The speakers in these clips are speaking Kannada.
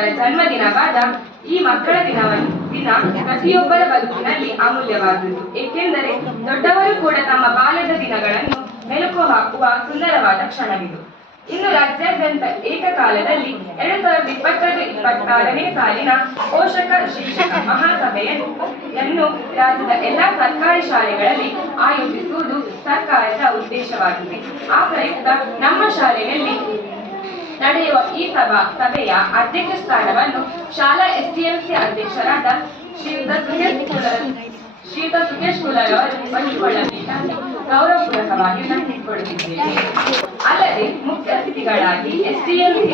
ಅವರ ಜನ್ಮದಿನವಾದ ಈ ಮಕ್ಕಳ ದಿನ ಪ್ರತಿಯೊಬ್ಬರ ಬದುಕಿನಲ್ಲಿ ಅಮೂಲ್ಯವಾದುದು. ಏಕೆಂದರೆ ದೊಡ್ಡವರು ಕೂಡ ತಮ್ಮ ಬಾಲ್ಯದ ದಿನಗಳನ್ನು ಮೆಲುಕು ಹಾಕುವ ಸುಂದರವಾದ ಕ್ಷಣವಿದು. ಇನ್ನು ರಾಜ್ಯಾದ್ಯಂತ ಏಕಕಾಲದಲ್ಲಿ 2025-26ನೇ ಸಾಲಿನ ಪೋಷಕ ಶಿಕ್ಷಕ ಮಹಾಸಭೆಯನ್ನು ರಾಜ್ಯದ ಎಲ್ಲಾ ಸರ್ಕಾರಿ ಶಾಲೆಗಳಲ್ಲಿ ಆಯೋಜಿಸುವುದು ಸರ್ಕಾರದ ಉದ್ದೇಶವಾಗಿದೆ. ಆ ಪ್ರಯುಕ್ತ ನಮ್ಮ ಶಾಲೆಯಲ್ಲಿ ನಡೆಯುವ ಈ ಸಭೆಯ ಅಧ್ಯಕ್ಷ ಸ್ಥಾನವನ್ನು ಶಾಲಾ ಎಸ್ಟಿಎಂಸಿ ಅಧ್ಯಕ್ಷರಾದ ಶ್ರೀಯುತ ಸುಖೇಶ್ ಕುಲಾಲ್ ಅವರು ವಹಿಸಿಕೊಳ್ಳಬೇಕಾಗಿ ಗೌರವಪೂರ್ವಕವಾಗಿ ವಿನಂತಿಸಿಕೊಳ್ಳುತ್ತಿದ್ದೇವೆ. ಅಲ್ಲದೆ ಮುಖ್ಯ ಅತಿಥಿಗಳಾಗಿ ಎಸ್ಟಿಎಂಸಿ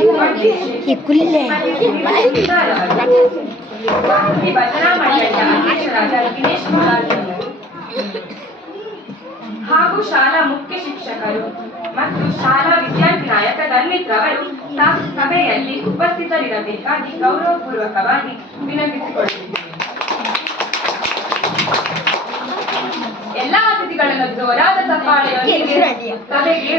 ಭಜನಾ ಮಂಡಳಿಯ ಅಧ್ಯಕ್ಷರಾದ ದಿನೇಶ್ ಕುಲಾಲ್ ಹಾಗೂ ಶಾಲಾ ಮುಖ್ಯ ಶಿಕ್ಷಕರು ಮತ್ತು ಶಾಲಾ ವಿದ್ಯಾರ್ಥಿ ನಾಯಕ ಧನ್ವಿತ್ ರವರು ಸಭೆಯಲ್ಲಿ ಉಪಸ್ಥಿತರಿರಬೇಕಾಗಿ ಗೌರವಪೂರ್ವಕವಾಗಿ ವಿನಂತಿಸಿಕೊಳ್ಳುತ್ತಿದ್ದೇವೆ. ಎಲ್ಲಾ ಅತಿಥಿಗಳನ್ನು ಜೋರಾದ ಚಪ್ಪಾಳೆಯೊಂದಿಗೆ ಸಭೆಗೆ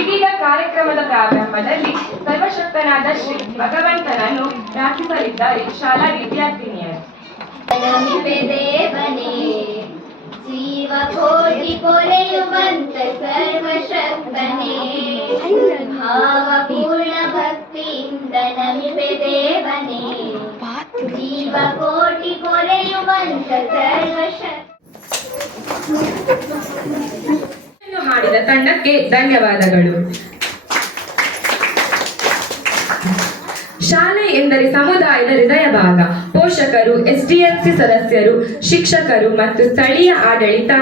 ಇದೀಗ ಕಾರ್ಯಕ್ರಮದ ಪ್ರಾರಂಭದಲ್ಲಿ ಸರ್ವಶಕ್ತನಾದ ಶ್ರೀ ಭಗವಂತನನ್ನು ಪ್ರಾರ್ಥಿಸಲಿದ್ದಾರೆ ಶಾಲಾ ವಿದ್ಯಾರ್ಥಿನಿಯರು. ದೇವನೇ ಜೀವಕೋಟಿ ಕೊರೆಯುವಂತ ಸರ್ವಶಕ್ತನೇ, ಭಾವಪೂರ್ಣ ಭಕ್ತಿಯಿಂದ ನಮಿಪೆ ದೇವನೇ, ಜೀವಕೋಟಿ ಕೊರೆಯುವಂತ ಸರ್ವಶಕ್ತ. ಹಾಡಿದ ತಂಡಕ್ಕೆ ಧನ್ಯವಾದಗಳು. ಶಾಲೆ ಎಂದರೆ ಸಮುದಾಯದ ಹೃದಯ ಭಾಗ. ಪೋಷಕರು, ಎಸ್ಡಿಎಂಸಿ ಸದಸ್ಯರು, ಶಿಕ್ಷಕರು ಮತ್ತು ಸ್ಥಳೀಯ ಆಡಳಿತ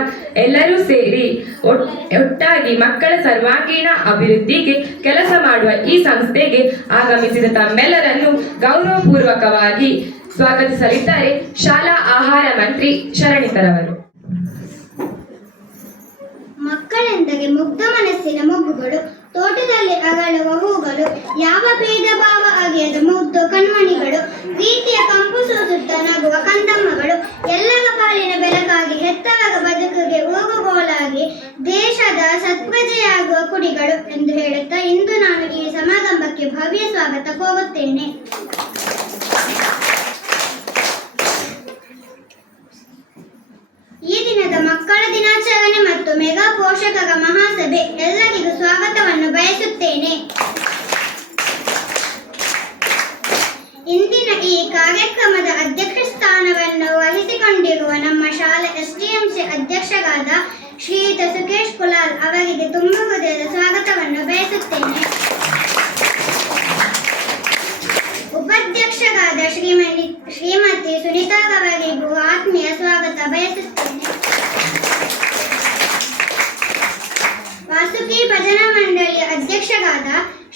ಎಲ್ಲರೂ ಸೇರಿ ಒಟ್ಟಾಗಿ ಮಕ್ಕಳ ಸರ್ವಾಂಗೀಣ ಅಭಿವೃದ್ಧಿಗೆ ಕೆಲಸ ಮಾಡುವ ಈ ಸಂಸ್ಥೆಗೆ ಆಗಮಿಸಿದ ತಮ್ಮೆಲ್ಲರನ್ನು ಗೌರವಪೂರ್ವಕವಾಗಿ ಸ್ವಾಗತಿಸಲಿದ್ದಾರೆ ಶಾಲಾ ಆಹಾರ ಮಂತ್ರಿ ಶರಣಿತರವರು. ಮಕ್ಕಳೆಂದರೆ ಮುಗ್ಧ ಮನಸ್ಸಿನ ಮಗುಗಳು, ತೋಟದಲ್ಲಿ ಅರಳುವ ಹೂಗಳು, ಯಾವ ಭೇದ ಭಾವ ಅರಿಯದ ಮುದ್ದು ಕಣ್ಮಣಿಗಳು, ಪ್ರೀತಿಯ ಕಂಪು ಸೂಸುತ್ತ ನಗುವ ಕಂದಮ್ಮಗಳು, ಎಲ್ಲರ ಪಾಲಿನ ಬೆಳಕಾಗಿ ಹೆತ್ತವರ ಬದುಕಿಗೆ ಊರುಗೋಲಾಗಿ ದೇಶದ ಸತ್ಪ್ರಜೆಯಾಗುವ ಕುಡಿಗಳು ಎಂದು ಹೇಳುತ್ತಾ ಇಂದು ನಾನು ಈ ಸಮಾರಂಭಕ್ಕೆ ಭವ್ಯ ಸ್ವಾಗತ ಕೋರುತ್ತೇನೆ. ಈ ದಿನದ ಮಕ್ಕಳ ದಿನಾಚರಣೆ ಮತ್ತು ಮೆಗಾ ಪೋಷಕರ ಮಹಾಸಭೆ ಎಲ್ಲರಿಗೂ ಸ್ವಾಗತವನ್ನು ಬಯಸುತ್ತೇನೆ. ಇಂದಿನ ಈ ಕಾರ್ಯಕ್ರಮದ ಅಧ್ಯಕ್ಷ ಸ್ಥಾನವನ್ನು ವಹಿಸಿಕೊಂಡಿರುವ ನಮ್ಮ ಶಾಲೆ ಎಸ್ಡಿಎಂಸಿ ಅಧ್ಯಕ್ಷರಾದ ಶ್ರೀಯುತ ಸುಖೇಶ್ ಕುಲಾಲ್ ಅವರಿಗೆ ತುಂಬ ಹೃದಯದ ಸ್ವಾಗತವನ್ನು ಬಯಸುತ್ತೇನೆ. ಉಪಾಧ್ಯಕ್ಷರಾದ ಶ್ರೀಮತಿ ಸುನೀತಾ ಅವರಿಗೂ ಆತ್ಮೀಯ ಸ್ವಾಗತ ಬಯಸುತ್ತೇನೆ. ವಾಸುಕಿ ಭಜನಾ ಮಂಡಳಿಯ ಅಧ್ಯಕ್ಷರಾದ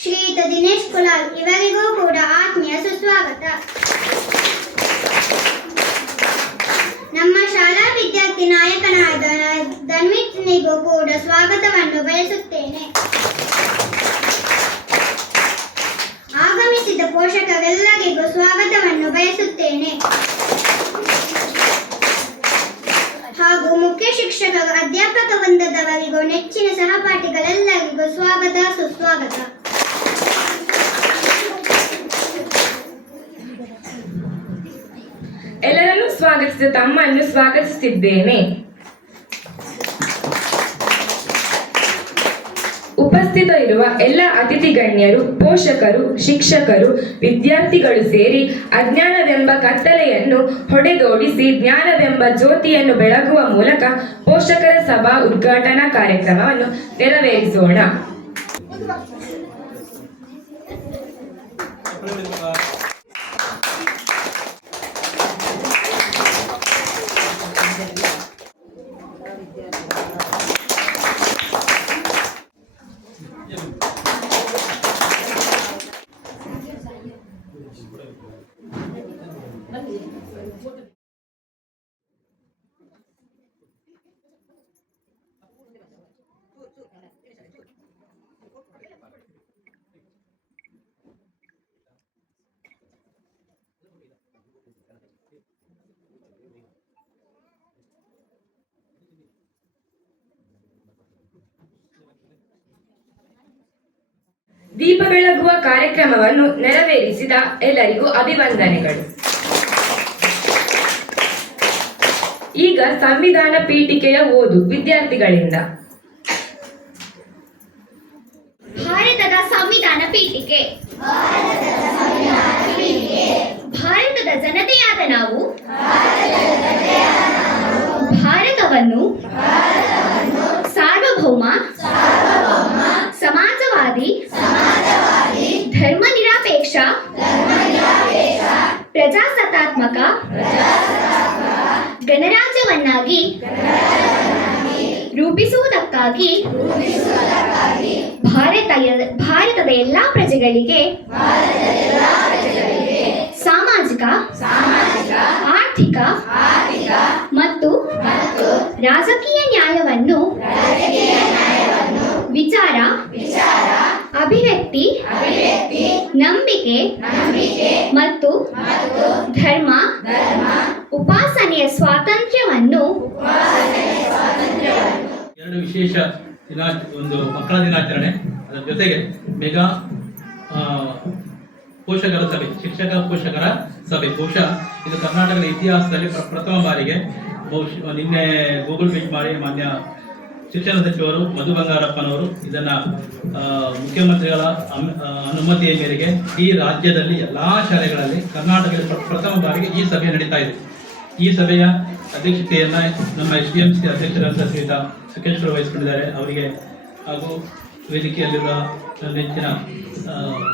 ಶ್ರೀಯುತ ದಿನೇಶ್ ಕುಲಾಲ್ ಇವರಿಗೂ ಕೂಡ ಆತ್ಮೀಯ ಸುಸ್ವಾಗತ. ನಮ್ಮ ಶಾಲಾ ವಿದ್ಯಾರ್ಥಿ ನಾಯಕನಾದ ಧನ್ವಿತ್ನಿಗೂ ಕೂಡ ಸ್ವಾಗತವನ್ನು ಬಯಸುತ್ತೇನೆ. ಆಗಮಿಸಿದ ಪೋಷಕರೆಲ್ಲರಿಗೂ ಸ್ವಾಗತವನ್ನು ಬಯಸುತ್ತೇನೆ. ಹಾಗೂ ಮುಖ್ಯ ಶಿಕ್ಷಕರು, ಅಧ್ಯಾಪಕ ವೃಂದದವರಿಗೂ ನೆಚ್ಚಿನ ಸಹಪಾಠಿಗಳೆಲ್ಲರಿಗೂ ಸ್ವಾಗತ ಸುಸ್ವಾಗತ. ಎಲ್ಲರನ್ನೂ ಸ್ವಾಗತಿಸಿದ ತಮ್ಮನ್ನು ಸ್ವಾಗತಿಸುತ್ತಿದ್ದೇನೆ. ಉಪಸ್ಥಿತರಿರುವ ಎಲ್ಲ ಅತಿಥಿ ಗಣ್ಯರು, ಪೋಷಕರು, ಶಿಕ್ಷಕರು, ವಿದ್ಯಾರ್ಥಿಗಳು ಸೇರಿ ಅಜ್ಞಾನವೆಂಬ ಕತ್ತಲೆಯನ್ನು ಹೊಡೆದೋಡಿಸಿ ಜ್ಞಾನವೆಂಬ ಜ್ಯೋತಿಯನ್ನು ಬೆಳಗುವ ಮೂಲಕ ಪೋಷಕರ ಸಭಾ ಉದ್ಘಾಟನಾ ಕಾರ್ಯಕ್ರಮವನ್ನು ನೆರವೇರಿಸೋಣ. ದೀಪ ಬೆಳಗುವ ಕಾರ್ಯಕ್ರಮವನ್ನು ನೆರವೇರಿಸಿದ ಎಲ್ಲರಿಗೂ ಅಭಿವಂದನೆಗಳು. ಈಗ ಸಂವಿಧಾನ ಪೀಠಿಕೆಯ ಓದು ವಿದ್ಯಾರ್ಥಿಗಳಿಂದ. ಭಾರತದ ಸಂವಿಧಾನ ಪೀಠಿಕೆ. ಭಾರತದ ಜನತೆಯಾದ ನಾವು ಭಾರತವನ್ನು ಸಾರ್ವಭೌಮ, ಸಮಾಜವಾದಿ, ಧರ್ಮನಿರಪೇಕ್ಷ, ಪ್ರಜಾಸತ್ತಾತ್ಮಕ ಗಣರಾಜ್ಯವನ್ನಾಗಿ ರೂಪಿಸುವುದಕ್ಕಾಗಿ ಭಾರತದ ಎಲ್ಲಾ ಪ್ರಜೆಗಳಿಗೆ ಸಾಮಾಜಿಕ, ಆರ್ಥಿಕ ಮತ್ತು ರಾಜಕೀಯ ನ್ಯಾಯವನ್ನು ವಿಚಾರ, ಅಭಿವ್ಯಕ್ತಿ, ನಂಬಿಕೆ ಮತ್ತು ಧರ್ಮ ಉಪಾಸನೆಯ ಸ್ವಾತಂತ್ರ್ಯವನ್ನು ಎರಡು ವಿಶೇಷ ಒಂದು ಮಕ್ಕಳ ದಿನಾಚರಣೆ, ಅದರ ಜೊತೆಗೆ ಮೆಗಾ ಪೋಷಕರ ಸಭೆ, ಶಿಕ್ಷಕ ಪೋಷಕರ ಸಭೆ. ಬಹುಶಃ ಇದು ಕರ್ನಾಟಕದ ಇತಿಹಾಸದಲ್ಲಿ ಪ್ರಥಮ ಬಾರಿಗೆ ನಿನ್ನೆ ಗೂಗಲ್ ಮೀಟ್ ಮಾಡಿ ಮಾನ್ಯ ಶಿಕ್ಷಣ ಸಚಿವರು ಮಧು ಬಂಗಾರಪ್ಪನವರು ಇದನ್ನ ಮುಖ್ಯಮಂತ್ರಿಗಳ ಅನುಮತಿಯ ಮೇರೆಗೆ ಈ ರಾಜ್ಯದಲ್ಲಿ ಎಲ್ಲಾ ಶಾಲೆಗಳಲ್ಲಿ ಕರ್ನಾಟಕದಲ್ಲಿ ಪ್ರಥಮ ಬಾರಿಗೆ ಈ ಸಭೆ ನಡೀತಾ ಇದೆ. ಈ ಸಭೆಯ ಅಧ್ಯಕ್ಷತೆಯನ್ನ ನಮ್ಮ SDMC ಅಧ್ಯಕ್ಷರಾದ ಶ್ರೀಯುತ ಸುಖೇಶ್ವರ ವಹಿಸಿಕೊಂಡಿದ್ದಾರೆ. ಅವರಿಗೆ ಹಾಗೂ ವೇದಿಕೆಯಲ್ಲಿರುವ ನೆಚ್ಚಿನ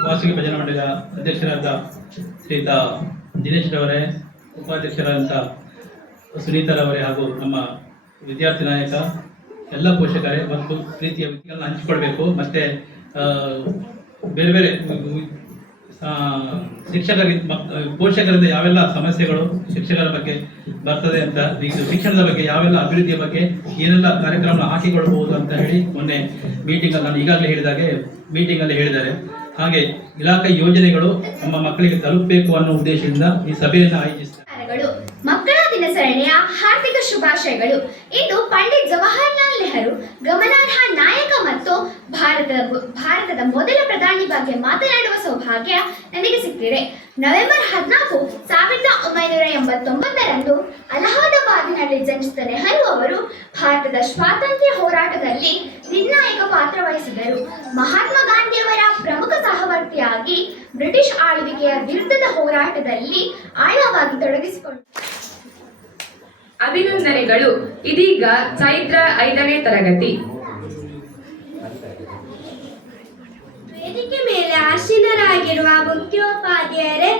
ವಾಸವಿ ಭಜನಾ ಮಂಡಳಿಯ ಅಧ್ಯಕ್ಷರಾದ ಶ್ರೀಯುತ ದಿನೇಶ್ ರವರೇ, ಉಪಾಧ್ಯಕ್ಷರಾದಂಥ ಸುನೀತಾರವರೇ ಹಾಗೂ ನಮ್ಮ ವಿದ್ಯಾರ್ಥಿ ನಾಯಕ ಎಲ್ಲ ಪೋಷಕರೇ ಮತ್ತು ಪ್ರೀತಿಯ ವಿದ್ಯೆಗಳನ್ನ ಹಂಚಿಕೊಳ್ಬೇಕು. ಮತ್ತೆ ಬೇರೆ ಬೇರೆ ಪೋಷಕರಿಂದ ಯಾವೆಲ್ಲ ಸಮಸ್ಯೆಗಳು ಶಿಕ್ಷಕರ ಬಗ್ಗೆ ಬರ್ತದೆ ಅಂತ, ಶಿಕ್ಷಣದ ಬಗ್ಗೆ ಯಾವೆಲ್ಲ ಅಭಿವೃದ್ಧಿಯ ಬಗ್ಗೆ ಏನೆಲ್ಲ ಕಾರ್ಯಕ್ರಮ ಹಾಕಿಕೊಳ್ಬಹುದು ಅಂತ ಹೇಳಿ ಮೊನ್ನೆ ಮೀಟಿಂಗ್ ಅಲ್ಲಿ ನಾನು ಈಗಾಗಲೇ ಹೇಳಿದ್ದಾರೆ. ಹಾಗೆ ಇಲಾಖೆ ಯೋಜನೆಗಳು ನಮ್ಮ ಮಕ್ಕಳಿಗೆ ತಲುಪಬೇಕು ಅನ್ನೋ ಉದ್ದೇಶದಿಂದ ಈ ಸಭೆಯನ್ನು ಆಯೋಜಿಸಿದ್ದಾರೆ. ಮಕ್ಕಳ ದಿನಾಚರಣೆಯ ಹಾರ್ದಿಕ ಶುಭಾಶಯಗಳು. ಇಂದು ಪಂಡಿತ್ ಜವಾಹರ್ಲಾಲ್ ನೆಹರು ಗಮನಾರ್ಹ ನಾಯಕ ಮತ್ತು ಭಾರತದ ಮೊದಲ ಪ್ರಧಾನಿ ಬಗ್ಗೆ ಮಾತನಾಡುವ ಸೌಭಾಗ್ಯ ನನಗೆ ಸಿಕ್ಕಿದೆ. ನವೆಂಬರ್ 14, 1989ರಂದು ಅಲಹಾಬಾದಿನಲ್ಲಿ ಜನಿಸಿದ ನೆಹರು ಅವರು ಭಾರತದ ಸ್ವಾತಂತ್ರ್ಯ ಹೋರಾಟದಲ್ಲಿ ನಿರ್ಣಾಯಕ ಪಾತ್ರ ವಹಿಸಿದರು. ಮಹಾತ್ಮ ಗಾಂಧಿಯವರ ಪ್ರಮುಖ ಸಹವರ್ತಿಯಾಗಿ ಬ್ರಿಟಿಷ್ ಆಳ್ವಿಕೆಯ ವಿರುದ್ಧದ ಹೋರಾಟದಲ್ಲಿ ಆಳವಾಗಿ ತೊಡಗಿಸಿಕೊಂಡರು. ಅಭಿನಂದನೆಗಳು. ಇದೀಗ ಚೈತ್ರ 5ನೇ ತರಗತಿ. ವೇದಿಕೆ ಮೇಲೆ ಆಸೀನರಾಗಿರುವ ಮುಖ್ಯೋಪಾಧ್ಯಾಯರೇ,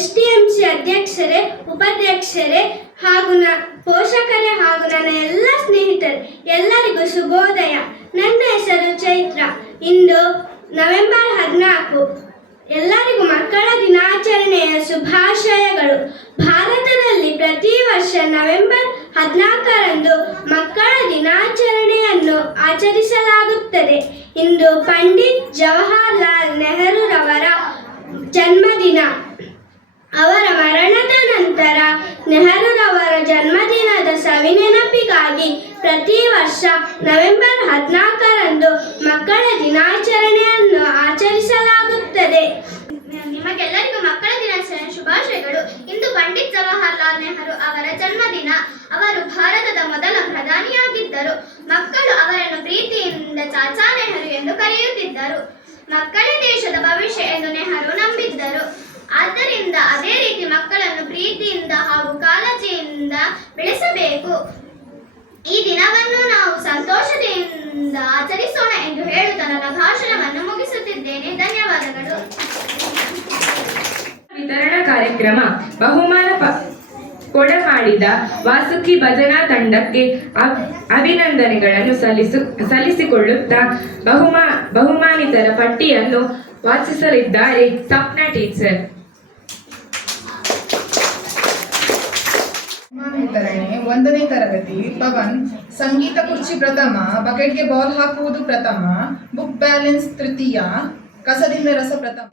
SDMC ಅಧ್ಯಕ್ಷರೇ, ಉಪಾಧ್ಯಕ್ಷರೇ ಹಾಗೂ ಪೋಷಕರೇ ಹಾಗೂ ನನ್ನ ಎಲ್ಲ ಸ್ನೇಹಿತರು, ಎಲ್ಲರಿಗೂ ಶುಭೋದಯ. ನನ್ನ ಹೆಸರು ಚೈತ್ರ. ಇಂದು ನವೆಂಬರ್ 14. ಎಲ್ಲರಿಗೂ ಮಕ್ಕಳ ದಿನಾಚರಣೆಯ ಶುಭಾಶಯಗಳು. ಭಾರತದಲ್ಲಿ ಪ್ರತಿ ವರ್ಷ ನವೆಂಬರ್ 14ರಂದು ಮಕ್ಕಳ ದಿನಾಚರಣೆಯನ್ನು ಆಚರಿಸಲಾಗುತ್ತದೆ. ಇಂದು ಪಂಡಿತ್ ಜವಾಹರ್ಲಾಲ್ ನೆಹರೂರವರ ಜನ್ಮದಿನ. ಅವರ ಮರಣದ ನಂತರ ನೆಹರೂರವರ ಜನ್ಮದಿನದ ಸವಿನೆನಪಿಗಾಗಿ ಪ್ರತಿ ವರ್ಷ ನವೆಂಬರ್ 14ರಂದು ಮಕ್ಕಳ ದಿನಾಚರಣೆಯನ್ನು ಆಚರಿಸಲಾಗುತ್ತದೆ. ನಿಮಗೆಲ್ಲರಿಗೂ ಮಕ್ಕಳ ದಿನಾಚರಣೆ ಶುಭಾಶಯಗಳು. ಇಂದು ಪಂಡಿತ್ ಜವಾಹರ್ಲಾಲ್ ನೆಹರು ಅವರ ಜನ್ಮದಿನ. ಅವರು ಭಾರತದ ಮೊದಲ ಪ್ರಧಾನಿಯಾಗಿದ್ದರು. ಮಕ್ಕಳು ಅವರನ್ನು ಪ್ರೀತಿಯಿಂದ ಚಾಚಾ ನೆಹರು ಎಂದು ಕರೆಯುತ್ತಿದ್ದರು. ಮಕ್ಕಳೇ ದೇಶದ ಭವಿಷ್ಯ ಎಂದು ನೆಹರು ನಂಬಿದ್ದರು. ಆದ್ದರಿಂದ ಅದೇ ರೀತಿ ಮಕ್ಕಳನ್ನು ಪ್ರೀತಿಯಿಂದ ಹಾಗೂ ಕಾಳಜಿಯಿಂದ ಬೆಳೆಸಬೇಕು. ಈ ದಿನವನ್ನು ನಾವು ಸಂತೋಷದಿಂದ ಆಚರಿಸೋಣ ಎಂದು ಹೇಳುತ್ತಾ ನನ್ನ ಭಾಷಣವನ್ನು ಮುಗಿಸುತ್ತಿದ್ದೇನೆ. ಧನ್ಯವಾದಗಳು. ವಿತರಣಾ ಕಾರ್ಯಕ್ರಮ. ಬಹುಮಾನ ಕೊಡಮಾಡಿದ ವಾಸುಕಿ ಭಜನಾ ತಂಡಕ್ಕೆ ಅಭಿನಂದನೆಗಳನ್ನು ಸಲ್ಲಿಸಿಕೊಳ್ಳುತ್ತಾ ಬಹುಮಾನಿತರ ಪಟ್ಟಿಯನ್ನು ವಾಚಿಸಲಿದ್ದಾರೆ ಸಪ್ನಾ ಟೀಚರ್. ವಿತರಣೆ 1ನೇ ತರಗತಿ. ಪವನ್ ಸಂಗೀತ ಕುರ್ಚಿ ಪ್ರಥಮ, ಬಕೆಟ್ಗೆ ಬಾಲ್ ಹಾಕುವುದು ಪ್ರಥಮ, ಬುಕ್ ಬ್ಯಾಲೆನ್ಸ್ ತೃತೀಯ, ಕಸದಿಂದ ರಸ ಪ್ರಥಮ.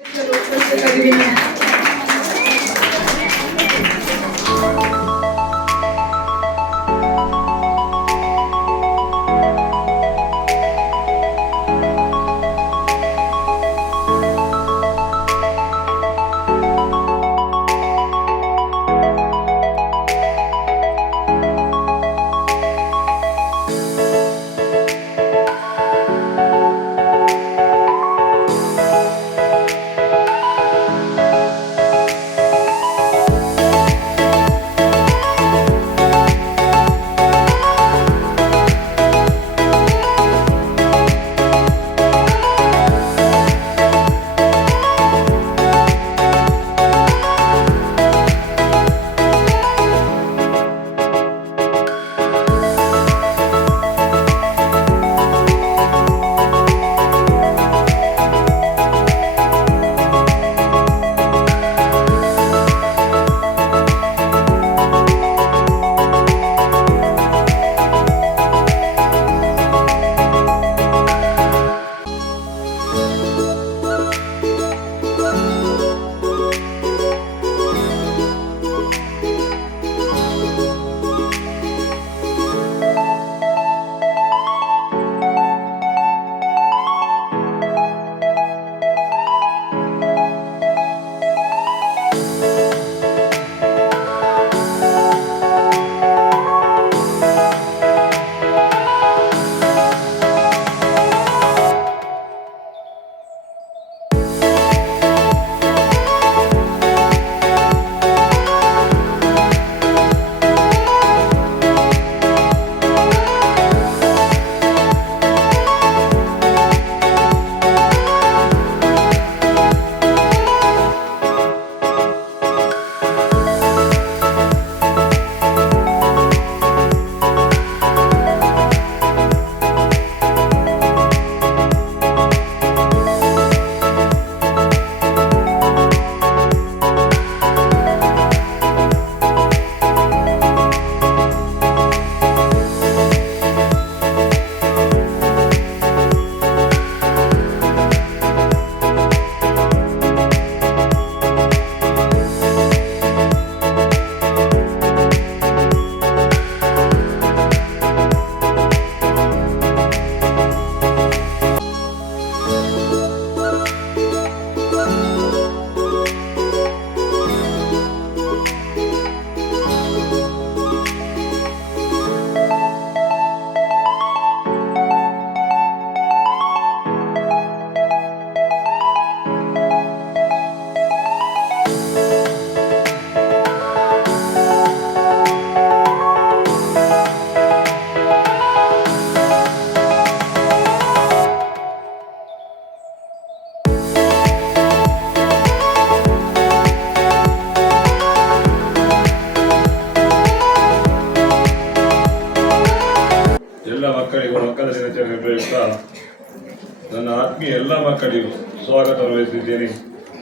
ಆತ್ಮೀಯ ಎಲ್ಲ ಮಕ್ಕಳಿಗೂ ಸ್ವಾಗತವನ್ನು ಬಯಸಿದ್ದೇನೆ.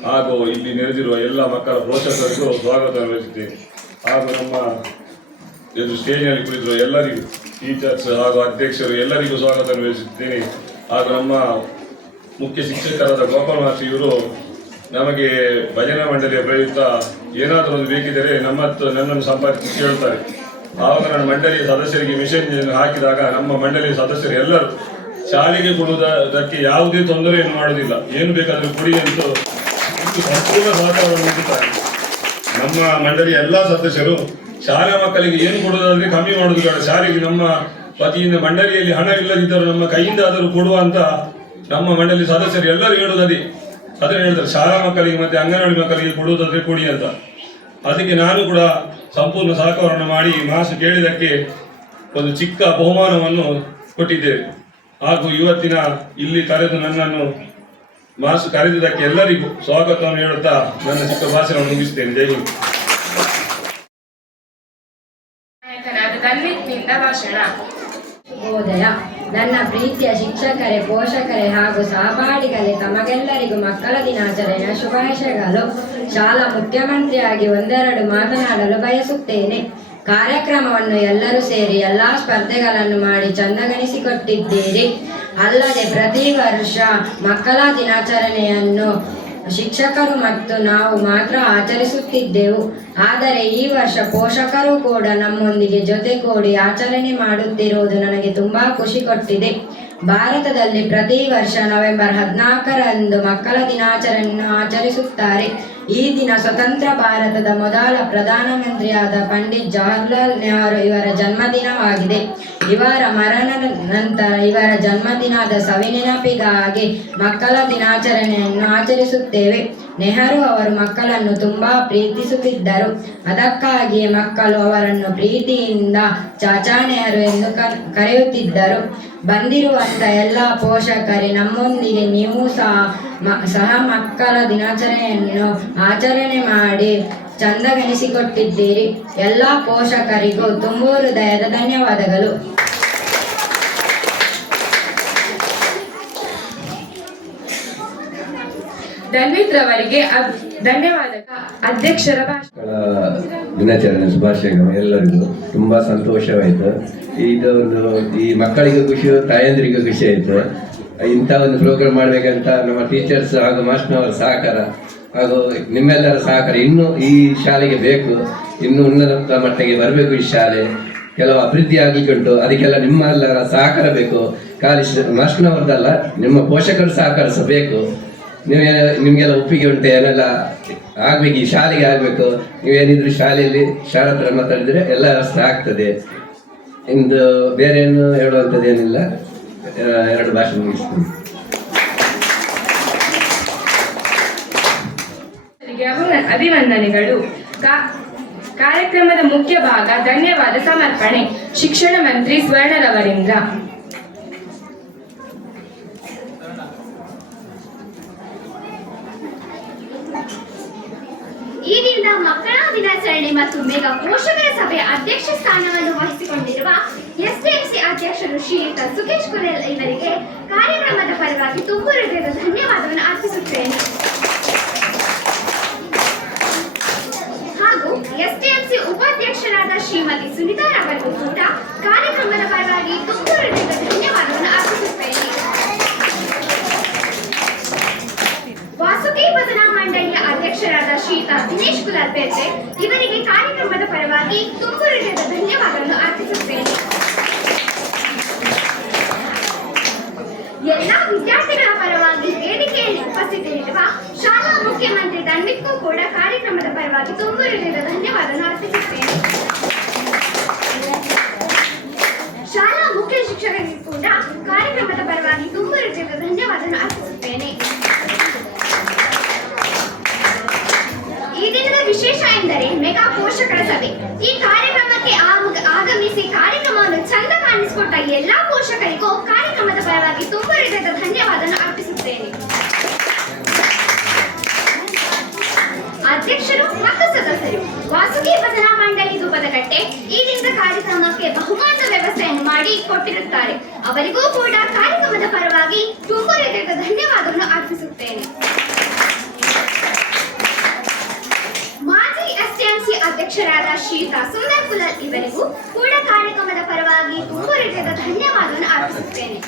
ಹಾಗೂ ಇಲ್ಲಿ ನೆರೆದಿರುವ ಎಲ್ಲ ಮಕ್ಕಳ ಪೋಷಕರಿಗೂ ಸ್ವಾಗತವನ್ನು ಬಯಸಿದ್ದೇನೆ. ಹಾಗೂ ನಮ್ಮ ಎದುರು ಸ್ಟೇಜ್ನಲ್ಲಿ ಕುಳಿತಿರುವ ಎಲ್ಲರಿಗೂ ಟೀಚರ್ಸ್ ಹಾಗೂ ಅಧ್ಯಕ್ಷರು ಎಲ್ಲರಿಗೂ ಸ್ವಾಗತವನ್ನು ಬಯಸುತ್ತೇನೆ. ಹಾಗೂ ನಮ್ಮ ಮುಖ್ಯ ಶಿಕ್ಷಕರಾದ ಗೋಪಾಲ್ ಮಾಸ್ಟರ್ ಇವರು ನಮಗೆ ಭಜನಾ ಮಂಡಳಿಯ ಪ್ರಯುಕ್ತ ಏನಾದರೂ ಒಂದು ಬೇಕಿದ್ದರೆ ನನ್ನನ್ನು ಸಂಪರ್ಕಿಸಿ ಕೇಳುತ್ತಾರೆ. ಆವಾಗ ನನ್ನ ಮಂಡಳಿಯ ಸದಸ್ಯರಿಗೆ ಮೆಸೇಜ್ ಹಾಕಿದಾಗ ನಮ್ಮ ಮಂಡಳಿಯ ಸದಸ್ಯರು ಎಲ್ಲರೂ ಶಾಲೆಗೆ ಕೊಡುವುದಕ್ಕೆ ಯಾವುದೇ ತೊಂದರೆಯನ್ನು ಮಾಡುವುದಿಲ್ಲ, ಏನು ಬೇಕಾದರೂ ಕೊಡಿ ಎಂದು ಸಂಪೂರ್ಣ ಸಹಕಾರವನ್ನು ನೀಡುತ್ತಾರೆ. ನಮ್ಮ ಮಂಡಳಿಯ ಎಲ್ಲ ಸದಸ್ಯರು ಶಾಲಾ ಮಕ್ಕಳಿಗೆ ಏನು ಕೊಡುವುದಾದ್ರೆ ಕಮ್ಮಿ ಮಾಡುವುದು ಬೇಡ, ಶಾಲೆಗೆ ನಮ್ಮ ವತಿಯಿಂದ ಮಂಡಳಿಯಲ್ಲಿ ಹಣ ಇಲ್ಲದಿದ್ದರೂ ನಮ್ಮ ಕೈಯಿಂದ ಆದರೂ ಕೊಡುವ ಅಂತ ನಮ್ಮ ಮಂಡಳಿ ಸದಸ್ಯರು ಎಲ್ಲರೂ ಹೇಳುವುದೇ ಅದನ್ನು ಹೇಳ್ತಾರೆ. ಶಾಲಾ ಮಕ್ಕಳಿಗೆ ಮತ್ತೆ ಅಂಗನವಾಡಿ ಮಕ್ಕಳಿಗೆ ಕೊಡುವುದಾದ್ರೆ ಕೊಡಿ ಅಂತ. ಅದಕ್ಕೆ ನಾನು ಕೂಡ ಸಂಪೂರ್ಣ ಸಹಕಾರವನ್ನು ಮಾಡಿ ಮಾಸ್ಟರ್ ಕೇಳಿದ್ದಕ್ಕೆ ಒಂದು ಚಿಕ್ಕ ಬಹುಮಾನವನ್ನು ಕೊಟ್ಟಿದ್ದೇವೆ. ಹಾಗೂ ಇವತ್ತಿನ ಇಲ್ಲಿ ಕರೆದು ನನ್ನನ್ನು ಮಾಸ್ಟರ್ ಕರೆದಿದ್ದಕ್ಕೆ ಎಲ್ಲರಿಗೂ ಸ್ವಾಗತವನ್ನು ಹೇಳುತ್ತಾ ನನ್ನ ಚಿಕ್ಕ ಭಾಷಣವನ್ನು ಮುಗಿಸುತ್ತೇನೆ. ಜೈ ಹಿಂದ್. ನಾಯಕನಾದ ತನ್ವಿತ್ನಿಂದ ಭಾಷಣ. ಶುಭೋದಯ. ನನ್ನ ಪ್ರೀತಿಯ ಶಿಕ್ಷಕರೇ, ಪೋಷಕರೇ ಹಾಗೂ ಸಹಪಾಠಿಗಳೇ, ತಮಗೆಲ್ಲರಿಗೂ ಮಕ್ಕಳ ದಿನಾಚರಣೆಯ ಶುಭಾಶಯಗಳು. ಶಾಲಾ ಮುಖ್ಯಮಂತ್ರಿಯಾಗಿ ಒಂದೆರಡು ಮಾತನಾಡಲು ಬಯಸುತ್ತೇನೆ. ಕಾರ್ಯಕ್ರಮವನ್ನು ಎಲ್ಲರೂ ಸೇರಿ ಎಲ್ಲಾ ಸ್ಪರ್ಧೆಗಳನ್ನು ಮಾಡಿ ಚಂದಗಣಿಸಿಕೊಟ್ಟಿದ್ದೀರಿ. ಅಲ್ಲದೆ ಪ್ರತಿ ವರ್ಷ ಮಕ್ಕಳ ದಿನಾಚರಣೆಯನ್ನು ಶಿಕ್ಷಕರು ಮತ್ತು ನಾವು ಮಾತ್ರ ಆಚರಿಸುತ್ತಿದ್ದೆವು. ಆದರೆ ಈ ವರ್ಷ ಪೋಷಕರು ಕೂಡ ನಮ್ಮೊಂದಿಗೆ ಜೊತೆಗೂಡಿ ಆಚರಣೆ ಮಾಡುತ್ತಿರುವುದು ನನಗೆ ತುಂಬಾ ಖುಷಿ ಕೊಟ್ಟಿದೆ. ಭಾರತದಲ್ಲಿ ಪ್ರತಿ ವರ್ಷ ನವೆಂಬರ್ 14ರಂದು ಮಕ್ಕಳ ದಿನಾಚರಣೆಯನ್ನು ಆಚರಿಸುತ್ತಾರೆ. ಈ ದಿನ ಸ್ವತಂತ್ರ ಭಾರತದ ಮೊದಲ ಪ್ರಧಾನಮಂತ್ರಿಯಾದ ಪಂಡಿತ್ ಜವಾಹರ್ಲಾಲ್ ನೆಹರು ಇವರ ಜನ್ಮದಿನವಾಗಿದೆ. ಇವರ ಮರಣದ ನಂತರ ಇವರ ಜನ್ಮದಿನದ ಸವಿನೆನಪಿಗಾಗಿ ಮಕ್ಕಳ ದಿನಾಚರಣೆಯನ್ನು ಆಚರಿಸುತ್ತೇವೆ. ನೆಹರು ಅವರು ಮಕ್ಕಳನ್ನು ತುಂಬಾ ಪ್ರೀತಿಸುತ್ತಿದ್ದರು. ಅದಕ್ಕಾಗಿಯೇ ಮಕ್ಕಳು ಅವರನ್ನು ಪ್ರೀತಿಯಿಂದ ಚಾಚಾ ನೆಹರು ಎಂದು ಕರೆಯುತ್ತಿದ್ದರು. ಬಂದಿರುವಂತ ಎಲ್ಲ ಪೋಷಕರೇ, ನಮ್ಮೊಂದಿಗೆ ನೀವು ಸಹ ಮಕ್ಕಳ ದಿನಾಚರಣೆಯನ್ನು ಆಚರಣೆ ಮಾಡಿ ಚಂದಗಣಿಸಿಕೊಟ್ಟಿದ್ದೀರಿ. ಎಲ್ಲ ಪೋಷಕರಿಗೂ ತುಂಬು ಹೃದಯದ ಧನ್ಯವಾದಗಳು. ಧನ್ವಿತ್ ರವರಿಗೆ ಧನ್ಯವಾದ. ಅಧ್ಯಕ್ಷರ ಭಾಷಣ. ದಿನಾಚರಣೆ ಶುಭಾಶಯಗಳು ಎಲ್ಲರಿಗೂ. ತುಂಬಾ ಸಂತೋಷವಾಯಿತು. ಈ ಮಕ್ಕಳಿಗೂ ಖುಷಿ, ತಾಯಂದ್ರಿಗೂ ಖುಷಿ ಆಯಿತು. ಇಂಥ ಒಂದು ಪ್ರೋಗ್ರಾಮ್ ಮಾಡಬೇಕಂತ ನಮ್ಮ ಟೀಚರ್ಸ್ ಹಾಗೂ ಮಾಸ್ಟರ್ನವರ ಸಹಕಾರ ಹಾಗೂ ನಿಮ್ಮೆಲ್ಲರ ಸಹಕಾರ ಇನ್ನೂ ಈ ಶಾಲೆಗೆ ಬೇಕು. ಇನ್ನೂ ಉನ್ನತ ಮಟ್ಟಿಗೆ ಬರಬೇಕು ಈ ಶಾಲೆ. ಕೆಲವು ಅಭಿವೃದ್ಧಿ ಆಗಲಿಕ್ಕುಂಟು, ಅದಕ್ಕೆಲ್ಲ ನಿಮ್ಮೆಲ್ಲರ ಸಹಕಾರ ಬೇಕು. ಖಾಲಿ ಮಾಸ್ಟರ್ನವ್ರದ್ದಲ್ಲ, ನಿಮ್ಮ ಪೋಷಕರು ಸಹಕಾರ ಸಹ ಬೇಕು. ನಿಮಗೆಲ್ಲ ಒಪ್ಪಿಗೆ ಉಂಟು, ಏನೆಲ್ಲ ಆಗ್ಬೇಕು, ಈ ಶಾಲೆಗೆ ಆಗಬೇಕು. ನೀವೇನಿದ್ರು ಶಾಲೆಯಲ್ಲಿ ಶಾಲಾ ಹತ್ರ ಮಾತಾಡಿದರೆ ಎಲ್ಲ ವ್ಯವಸ್ಥೆ ಆಗ್ತದೆ. ಇಂದು ಬೇರೆ ಏನು ಹೇಳುವಂಥದ್ದೇನಿಲ್ಲ. ಎರಡು ಭಾಷೆ ಮುಗಿಸ್ತೀನಿ. ಅಭಿನಂದನೆಗಳು. ಕಾರ್ಯಕ್ರಮದ ಮುಖ್ಯ ಭಾಗ ಧನ್ಯವಾದ ಸಮರ್ಪಣೆ. ಶಿಕ್ಷಣ ಮಂತ್ರಿ ಸ್ವರ್ಣರವರಿಂದ. ಈ ದಿನದ ಮಕ್ಕಳ ದಿನಾಚರಣೆ ಮತ್ತು ಮೇಘ ಪೋಷಕರ ಸಭೆಯ ಅಧ್ಯಕ್ಷ ಸ್ಥಾನವನ್ನು ವಹಿಸಿಕೊಂಡಿರುವ ಎಸ್ಡಿಎಂಸಿ ಅಧ್ಯಕ್ಷರು ಶ್ರೀಯುತ ಸುಖೇಶ್ ಕುರೇಲ್ ಇವರಿಗೆ ಕಾರ್ಯಕ್ರಮದ ಪರವಾಗಿ ತುಂಬು ಹೃದಯದ ಧನ್ಯವಾದವನ್ನು ಅರ್ಪಿಸುತ್ತೇನೆ. ಹಾಗೂ ಎಸ್ಡಿಎಂಸಿ ಉಪಾಧ್ಯಕ್ಷರಾದ ಶ್ರೀಮತಿ ಸುನಿತಾ ರವರಿಗೂ ಕೂಡ ಕಾರ್ಯಕ್ರಮದ ಪರವಾಗಿ ತುಂಬು ಹೃದಯದ ಧನ್ಯವಾದವನ್ನು ಅರ್ಪಿಸುತ್ತೇನೆ. ವಾಸುಕಿ ಭಜನಾ ಮಂಡಳಿಯ ಅಧ್ಯಕ್ಷರಾದ ಶ್ರೀಯುತ ದಿನೇಶ್ ಕುಲಾಲ್ ಪೇಟೆ ಇವರಿಗೆ ಕಾರ್ಯಕ್ರಮದ ಪರವಾಗಿ ತುಂಬು ಹೃದಯದ ಧನ್ಯವಾದವನ್ನು ಅರ್ಪಿಸುತ್ತೇನೆ. ಎಲ್ಲ ವಿದ್ಯಾರ್ಥಿಗಳ ಪರವಾಗಿ ವೇದಿಕೆಯಲ್ಲಿ ಉಪಸ್ಥಿತರಿರುವ ಶಾಲಾ ಮುಖ್ಯಮಂತ್ರಿ ತನ್ವಿತ್ಗೂ ಕೂಡ ಕಾರ್ಯಕ್ರಮದ ಪರವಾಗಿ ತುಂಬು ಹೃದಯದ ಧನ್ಯವಾದವನ್ನು ಅರ್ಪಿಸುತ್ತೇನೆ. ಶಾಲಾ ಮುಖ್ಯ ಶಿಕ್ಷಕರಿಗೂ ಕೂಡ ಕಾರ್ಯಕ್ರಮದ ಪರವಾಗಿ ತುಂಬು ಹೃದಯದ ಧನ್ಯವಾದವನ್ನು ಅರ್ಪಿಸುತ್ತೇನೆ. ಈ ದಿನದ ವಿಶೇಷ ಎಂದರೆ ಮೆಗಾ ಪೋಷಕರ ಸಭೆ. ಈ ಕಾರ್ಯಕ್ರಮಕ್ಕೆ ಆಗಮಿಸಿ ಕಾರ್ಯಕ್ರಮವನ್ನು ಚಂದ ಕಾಣಿಸಿಕೊಟ್ಟ ಎಲ್ಲಾ ಪೋಷಕರಿಗೂ ಕಾರ್ಯಕ್ರಮದ ಪರವಾಗಿ ತುಂಬು ಹೃದಯದ ಧನ್ಯವಾದವನ್ನು ಅರ್ಪಿಸುತ್ತೇನೆ. ಅಧ್ಯಕ್ಷರು ಮತ್ತು ಸದಸ್ಯರು, ವಾಸುಕಿ ಭಜನಾ ಮಂಡಳಿ ಪದಕಟ್ಟೆ ಈ ದಿನದ ಕಾರ್ಯಕ್ರಮಕ್ಕೆ ಬಹುಮಾನ ವ್ಯವಸ್ಥೆಯನ್ನು ಮಾಡಿ ಕೊಟ್ಟಿರುತ್ತಾರೆ. ಅವರಿಗೂ ಕೂಡ ಕಾರ್ಯಕ್ರಮದ ಪರವಾಗಿ ತುಂಬ ಹೃದಯದ ಧನ್ಯವಾದವನ್ನು ಅರ್ಪಿಸುತ್ತೇನೆ. ಮಾಜಿ ಎಸ್ಟಿಎಂಸಿ ಅಧ್ಯಕ್ಷರಾದ ಶ್ರೀಯುತ ಸುಂದರ್ ಕುಲಾಲ್ ಇವರಿಗೂ ಕೂಡ ಕಾರ್ಯಕ್ರಮದ ಪರವಾಗಿ ತುಂಬ ಹೃದಯದ ಧನ್ಯವಾದವನ್ನು ಅರ್ಪಿಸುತ್ತೇನೆ.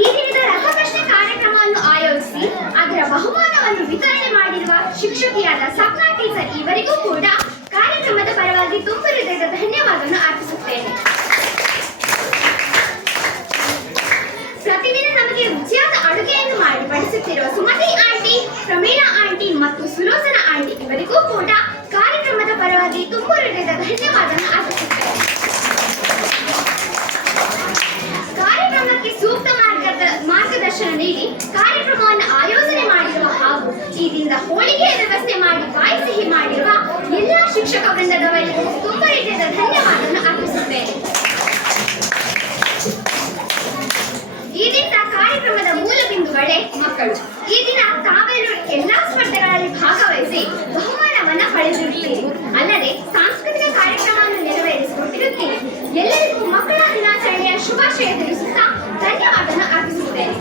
ಈ ದಿನದ ರಸಪ್ರಶ್ನೆ ಕಾರ್ಯಕ್ರಮವನ್ನು ಆಯೋಜಿಸಿ ಅದರ ಬಹುಮಾನವನ್ನು ವಿತರಣೆ ಮಾಡಿರುವ ಶಿಕ್ಷಕಿಯಾದ ಸಪ್ನಾ ಟೀಚರ್ ಇವರಿಗೂ ಕೂಡ ಕಾರ್ಯಕ್ರಮದ ಪರವಾಗಿ ತುಂಬ ಹೃದಯದ ಧನ್ಯವಾದವನ್ನು ಅರ್ಪಿಸುತ್ತೇನೆ. ಪ್ರತಿದಿನ ನಮಗೆ ರುಚಿಯಾದ ಅಡುಗೆಯನ್ನು ಮಾಡಿ ಬಡಿಸುತ್ತಿರುವ ಸುಮತಿ ಆಂಟಿ, ಪ್ರಮೀಳಾ ಆಂಟಿ ಮತ್ತು ಸುಲೋಚನಾ ಆಂಟಿ ಇವರಿಗೂ ಕೂಡ ಕಾರ್ಯಕ್ರಮದ ಪರವಾಗಿ ತುಂಬ ಹೃದಯದ ಧನ್ಯವಾದವನ್ನು ಅರ್ಪಿಸುತ್ತೇನೆ. ಕಾರ್ಯಕ್ರಮಕ್ಕೆ ಸೂಕ್ತ ಮಾರ್ಗದರ್ಶನ ನೀಡಿ ಕಾರ್ಯಕ್ರಮವನ್ನು ಆಯೋಜನೆ ಮಾಡಿರುವ ಹಾಗೂ ಈ ದಿನದ ಹೋಳಿಗೆಯ ವ್ಯವಸ್ಥೆ ಮಾಡಿ ಬಾಯಿ ಸಿಹಿ ಮಾಡಿರುವ ಎಲ್ಲ ಶಿಕ್ಷಕ ವೃಂದದವರಿಗೂ ತುಂಬ ಹೃದಯದ ಧನ್ಯವಾದವನ್ನು ಅರ್ಪಿಸುತ್ತೇನೆ. ಈ ದಿನದ ಕಾರ್ಯಕ್ರಮದ ಮೂಲ ಬಿಂದುಗಳೇ ಮಕ್ಕಳು. ಈ ದಿನ ತಾವೆಲ್ಲರೂ ಎಲ್ಲಾ ಸ್ಪರ್ಧೆಗಳಲ್ಲಿ ಭಾಗವಹಿಸಿ ಬಹುಮಾನವನ್ನ ಪಡೆದಿರುತ್ತೀರಿ. ಅಲ್ಲದೆ ಸಾಂಸ್ಕೃತಿಕ ಕಾರ್ಯಕ್ರಮವನ್ನು ನೆರವೇರಿಸಿಕೊಟ್ಟಿರುತ್ತೀರಿ. ಎಲ್ಲರಿಗೂ ಮಕ್ಕಳ ದಿನಾಚರಣೆಯ ಶುಭಾಶಯ ತಿಳಿಸುತ್ತಾ ಧನ್ಯವಾದವನ್ನು ಅರ್ಪಿಸುತ್ತೇನೆ.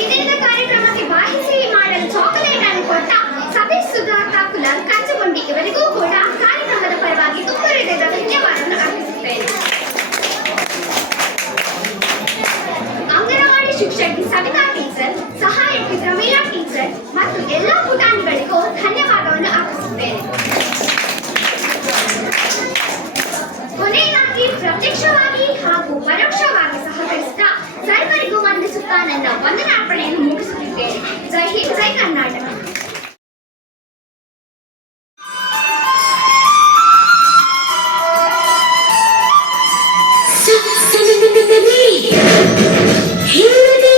ಈ ದಿನದ ಕಾರ್ಯಕ್ರಮಕ್ಕೆ ಬಾಯಿ ಸಿಹಿ ಮಾಡಲು ಚಾಕೊಲೇಟ್ ಅನ್ನು ಕೊಟ್ಟ ಸತೀಶ್ ಸುಧಾರ್ಥ ಕುಲಾಲ್ ಕಂಚುಗೊಂಡಿ ಇವರಿಗೂ ಕೂಡ ಕಾರ್ಯಕ್ರಮದ ಪರವಾಗಿ ತುಂಬ ಹೃದಯದ ಧನ್ಯವಾದವನ್ನು ಅರ್ಪಿಸುತ್ತೇನೆ. ಅಂಗನವಾಡಿ ಶಿಕ್ಷಕಿ ಸವಿತಾ ಟೀಚರ್, ಸಹಾಯಕಿ ಪ್ರಮೀಳಾ ಟೀಚರ್ ಮತ್ತು ಎಲ್ಲಾ ಪುಟಾಣಿಗಳಿಗೂ ಧನ್ಯವಾದವನ್ನು ಅರ್ಪಿಸುತ್ತೇನೆ. ಕೊನೆಯದಾಗಿ ಪ್ರತ್ಯಕ್ಷವಾಗಿ ಹಾಗೂ ಪರೋಕ್ಷವಾಗಿ ಸಹಕರಿಸಿದ ಸರ್ವರಿಗೂ ವಂದಿಸುತ್ತಾ ನನ್ನ ವಂದನಾರ್ಪಣೆಯನ್ನು ಮುಗಿಸುತ್ತಿದ್ದೇನೆ. ಜೈ ಹಿಂದ್, ಜೈ ಕರ್ನಾಟಕ. Yeah.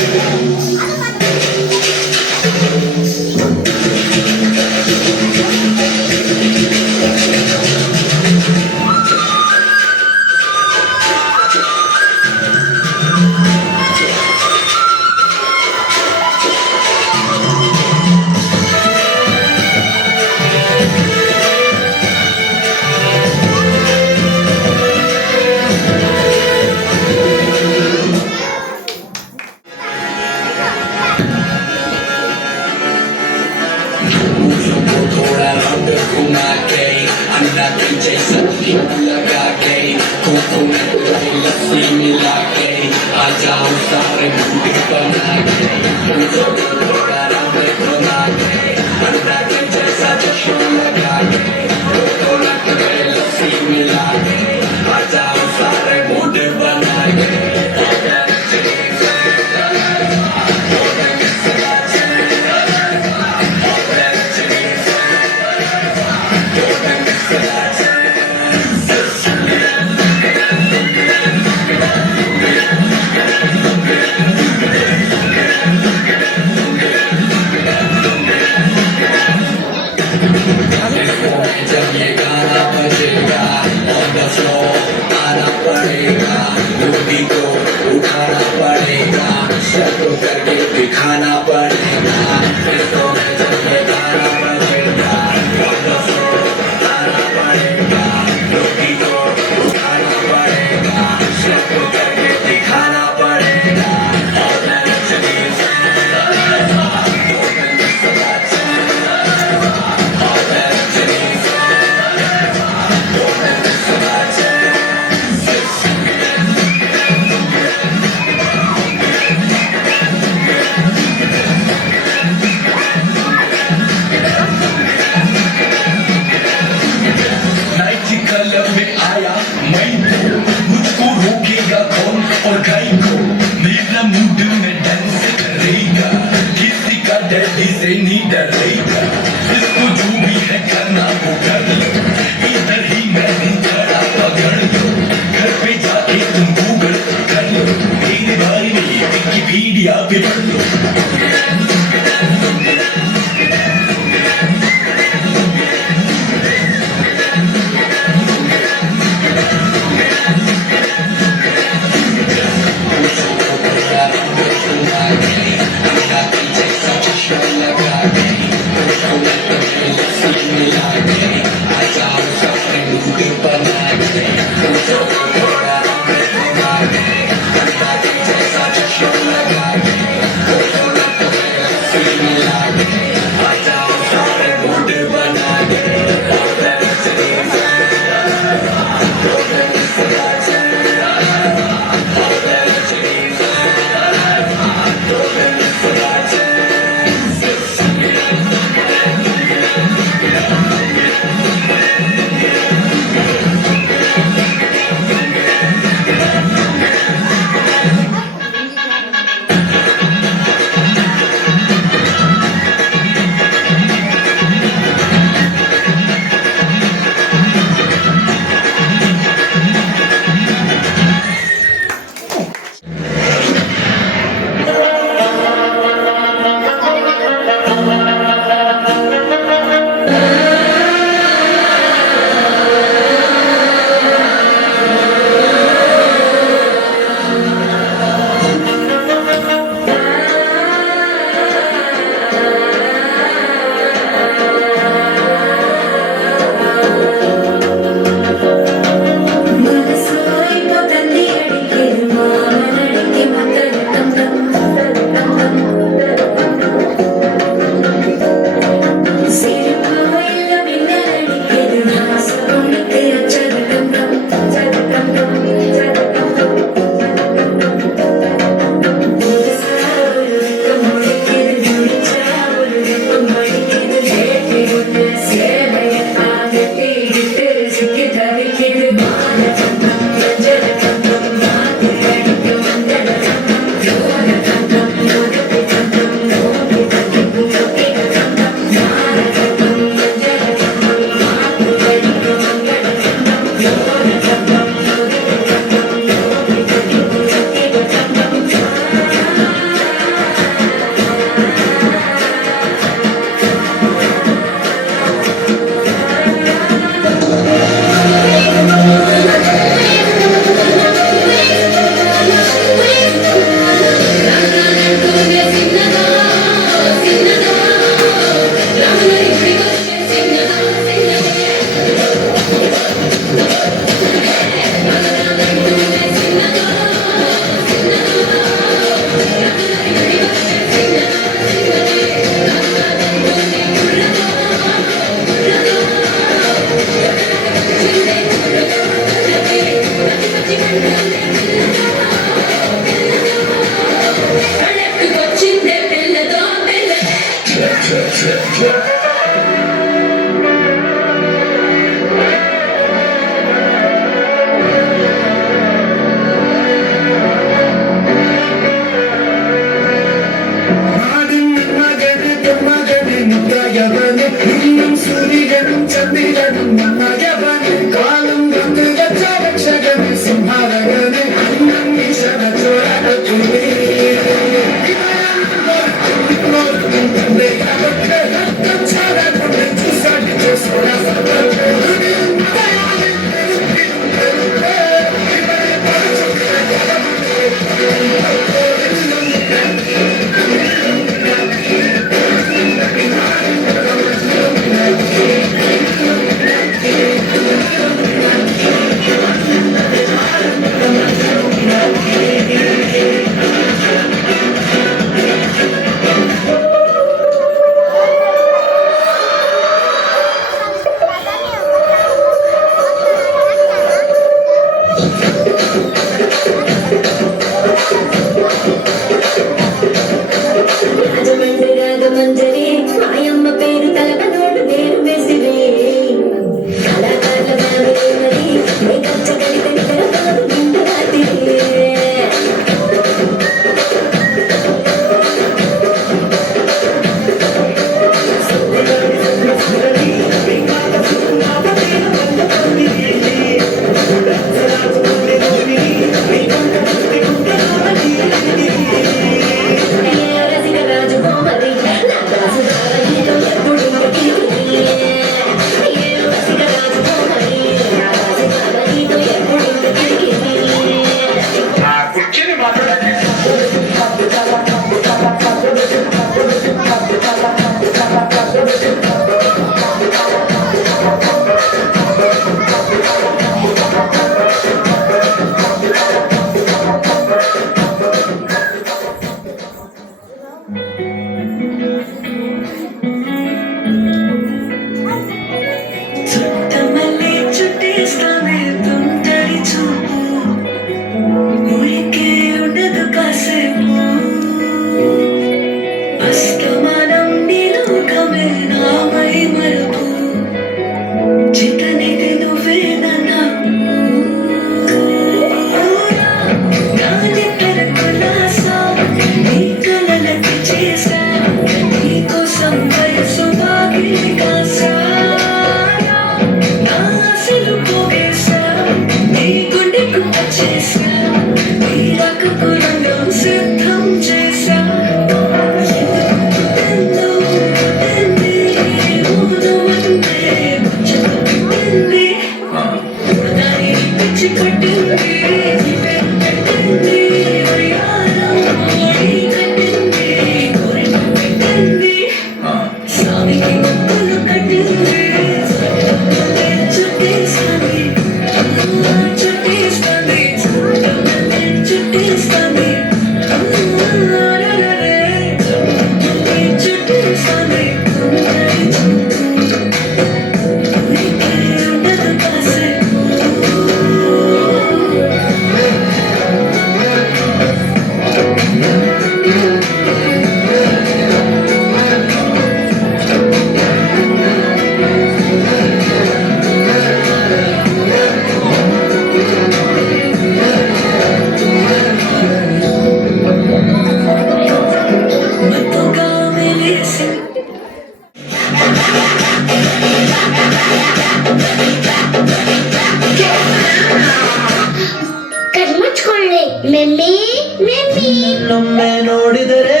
ನಮ್ಮೆ ನೋಡಿದರೆ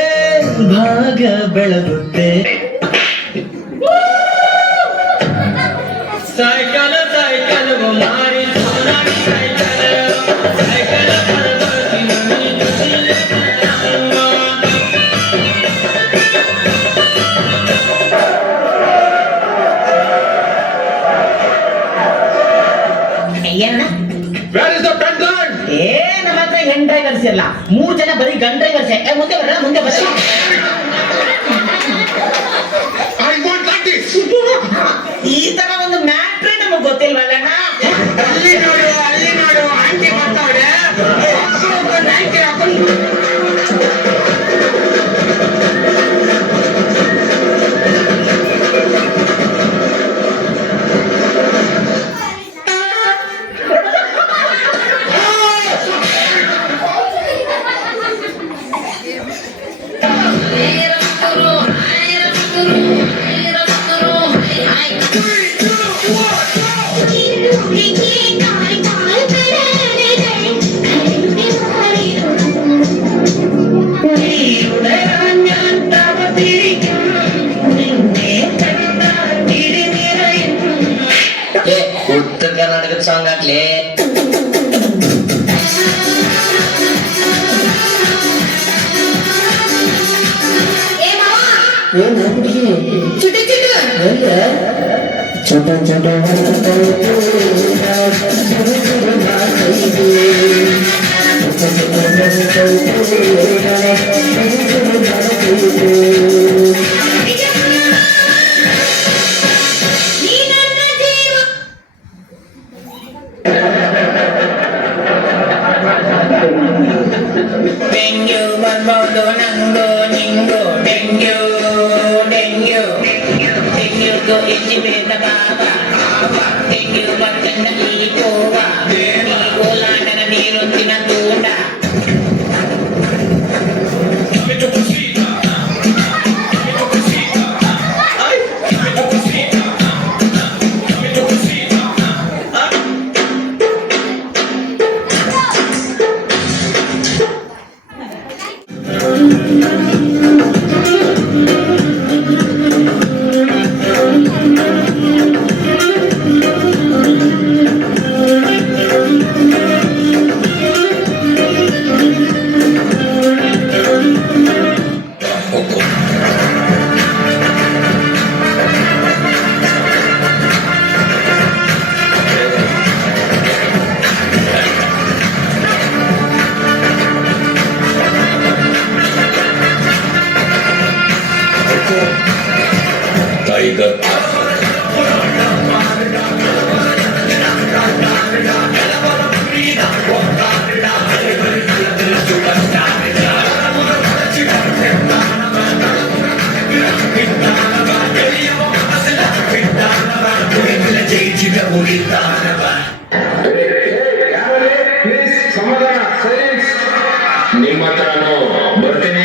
ಭಾಗ್ಯ ಬೆಳಗುತ್ತೆ. ಸೈಕಲ್ ಸೈಕಲ್ ಮಾರಿ ಸೈಕಲ್ ಸೈಕಲ್ ನಮ್ಮ ಹತ್ರ ಹೆಣ್ ಡ್ರೈವರ್ಸ್ ಇಲ್ಲ, 3 ಜನ ಬರೀ ಗನ್ ಡ್ರೈವರ್ಸ್. ಮುಂದೆ ಬರ ಮುಂದೆ ಬರ. ಈ ತರ ಒಂದು ಮ್ಯಾಟ್ರೇ ನಮಗ್ ಗೊತ್ತಿಲ್ವಲ್ಲ. ಅಲ್ಲಿ ನೋಡು ಆಂಟಿ ಬರ್ತಾವಳೆ. തുടരാൻ ഞാൻ തപതിരിക്കും നിന്നെ കണ്ടാൽ തിരിനിറയും. ഉത്തര കർണാടക സോങ് ആക്ലേ. छोटा छोटा ಡೆಂಗ್ಯೂ ಬರ್ಬೋದು ನಂಗೋ ನಿಂಗೋ ಡೆಂಗ್ಯೂ ಡೆಂಗ್ಯೂ ಡೆಂಗ್ಯೂಗೂ ಹೆಚ್ಚಿ ಬೇದ ಬಾಬಾ ಡೆಂಗ್ಯೂ ಬರ್ತಂಡ ಈ ಗೋವಾ ಈ ಗೋಲಾಂಡನ ನೀರೊಂದಿನ ತೂಂಡ. ನಿಮ್ಮ ಹತ್ರನೂ ಬರ್ತೇನೆ.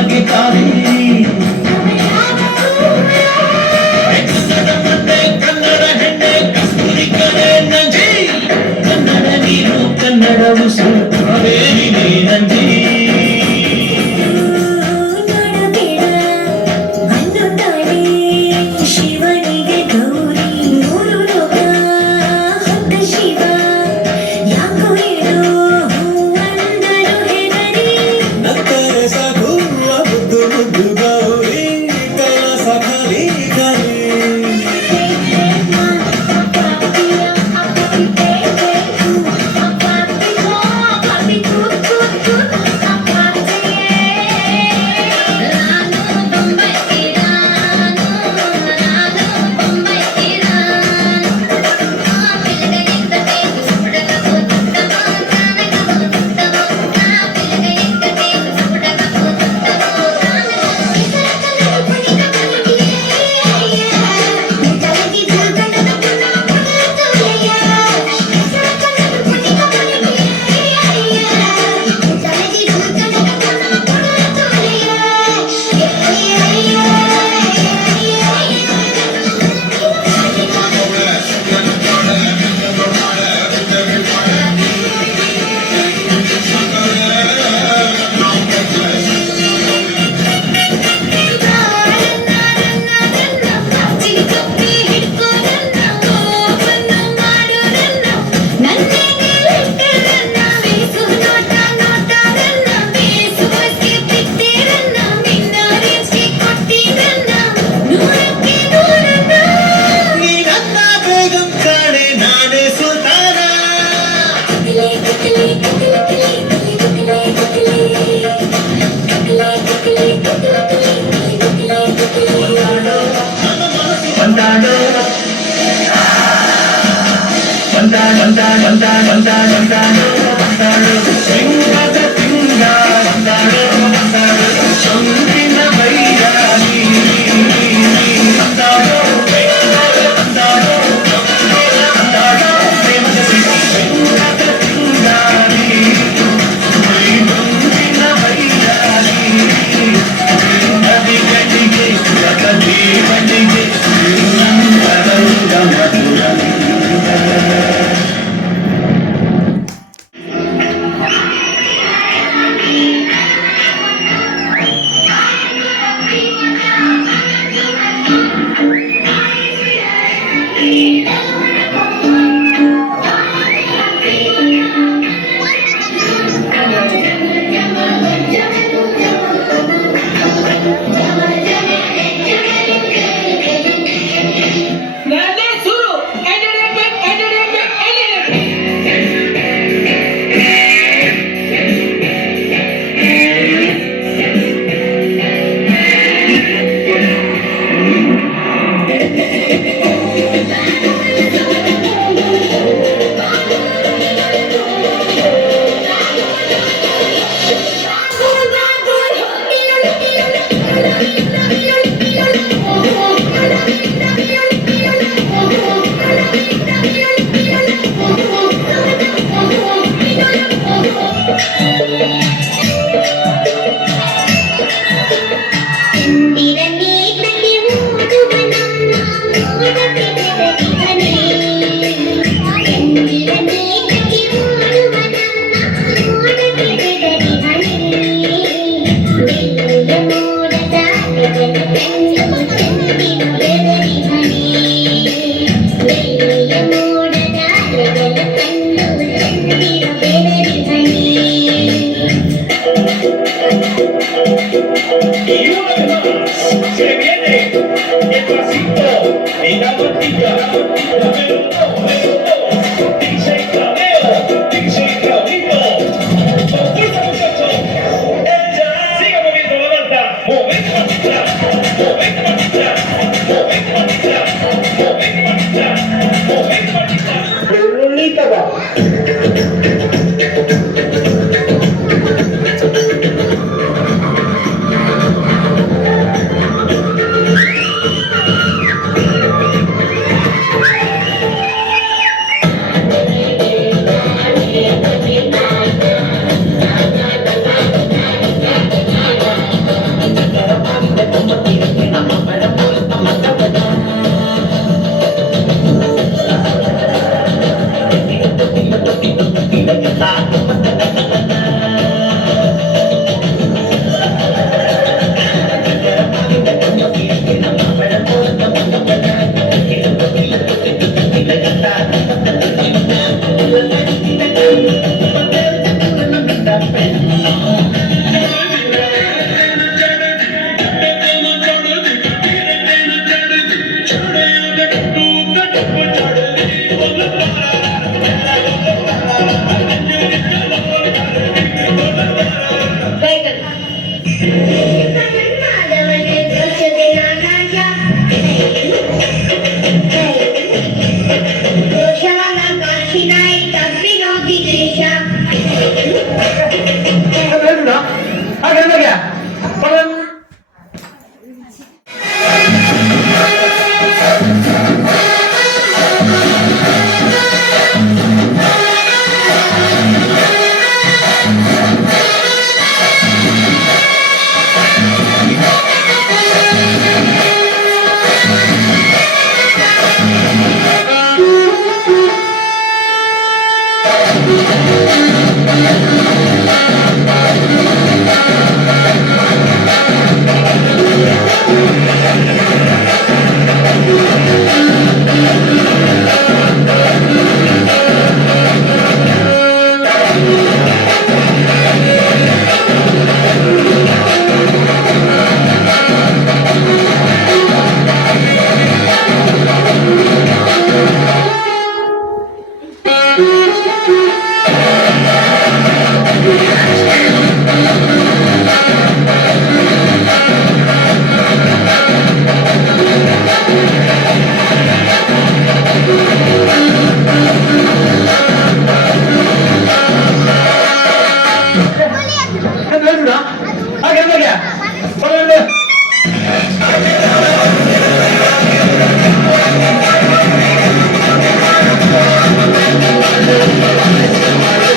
ಹಾಗೆ ಕಾವೇರಿ ಮತ್ತೆ ಕನ್ನಡ ಹೆಣ್ಣೆ ಕಸ್ತೂರಿ ಕಡೆ ನಂಜಿ ಕನ್ನಡ ನೀರು ಕನ್ನಡ ಉಸಿರು ಕಾವೇರಿ ನಂಜಿ ಶಿವನಿಗೆ ಗೌರಿ ಮೂರು ಲೋಕ ಹೊತ್ತ ಶಿವ ಯಾಕೋ ಏನೋ ಹೂವಂದರು ಹೆದರಿ ನಕ್ಕರ ಸಾಕು ಮುದ್ದು ಮುದ್ದು ಗೌರಿ ಕೈಲಾಸ ಖಾಲಿ ಖಾಲಿ ನೀ ನನ್ನ ಬೇಗಂ ಕಾಣೆ ನಾನೇ ಸುಲ್ತಾನ ಒಂದಾಡೋ ಸಿಂಗದ ಸಿಂಗ ಒಂದಾಡೋ ಸೊಂದಿನ ಬೈರಾಗಿ ಒಂದಾಡೋ ಒಂದಾಡೋ ಒಂದಾಡೋ ಪ್ರೇಮದ ಸಿಂಗ ಸಿಂಗದ ಸಿಂಗಾರಿ ಸೊಂದಿನ ಬೈರಾಗಿ ನದಿ ಗಡಿಗೆ ಜಗದಿ ಬದಿಗೆ ನಂದರೌದ ಮಧುರ Thank you.